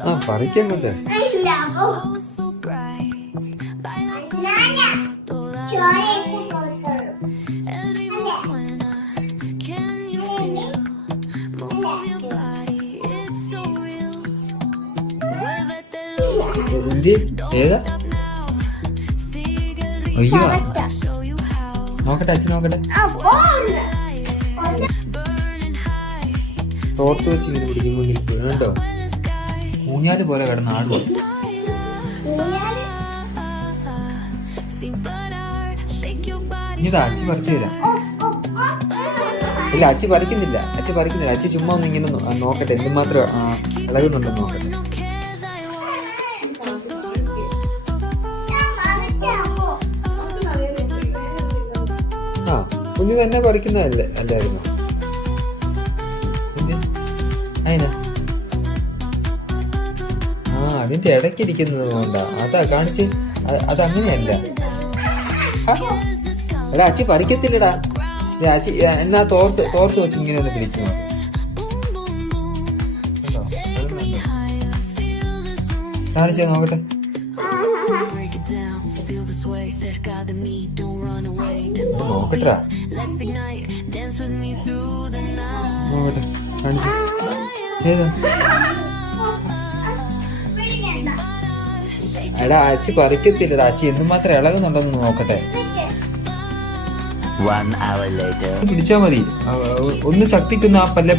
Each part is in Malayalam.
ആ എന്ത് ഏതാ അയ്യോ നോക്കട്ടെ അച്ഛൻ നോക്കട്ടെ. തോർത്ത് വെച്ച് ഇങ്ങനെ പിടിക്കുമ്പോൾ ഇങ്ങനെ sky. ഊഞ്ഞാൽ പോലെ കിടന്ന് ആടുവോ. ഇതാ അച്ഛൻ പറിച്ചു തരാം. ഇല്ല അച്ഛൻ പറിക്കുന്നില്ല. അച്ഛൻ പറിക്കുന്നില്ല. അച്ഛൻ ചുമ്മാ ഒന്ന് ഇങ്ങനെ നോക്കട്ടെ. എന്തുമാത്രം ഇളകുന്നുണ്ടെന്ന് നോക്കട്ടെ. കുഞ്ഞ് തന്നെ പറിക്കുന്നതല്ലേ അല്ലായിരുന്നു? ആ അതിന്റെ ഇടയ്ക്ക് ഇരിക്കുന്നത് വേണ്ട അതാ കാണിച്ച്. അത് അതങ്ങനെയല്ല. എടാ അച്ചി പറിക്കത്തില്ലടാ അച്ചി എന്നാ തോർത്ത് തോർത്ത് വെച്ച് ഇങ്ങനെ ഒന്ന് പിടിച്ചു? കാണിച്ചേ നോക്കട്ടെ. നോക്കട്ടാ let's ignite, dance with me through the night. നോക്കട്ടെ കാണിച്ചേ ഏതാ എടാ ആച്ചി പറിക്കത്തില്ലടാ. ആച്ചി എന്തുമാത്രം ഇളകുന്നുണ്ടെന്ന് നോക്കട്ടെ. പിടിച്ചാ മതി. ഒന്ന് ശക്തിക്കൊന്ന് ആ പല്ല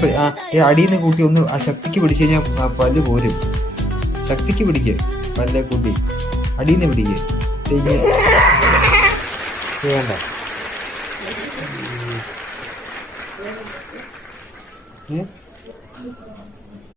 അടിയിൽ നിന്ന് കൂട്ടി ഒന്ന് ആ ശക്തിക്ക് പിടിച്ചു കഴിഞ്ഞാൽ ആ പല്ല് പോരും. ശക്തിക്ക് പിടിക്ക്. പല്ലെ കൂട്ടി. അടിയിൽ നിന്ന് പിടിക്ക്. പിന്നെ വേണ്ട ഏ?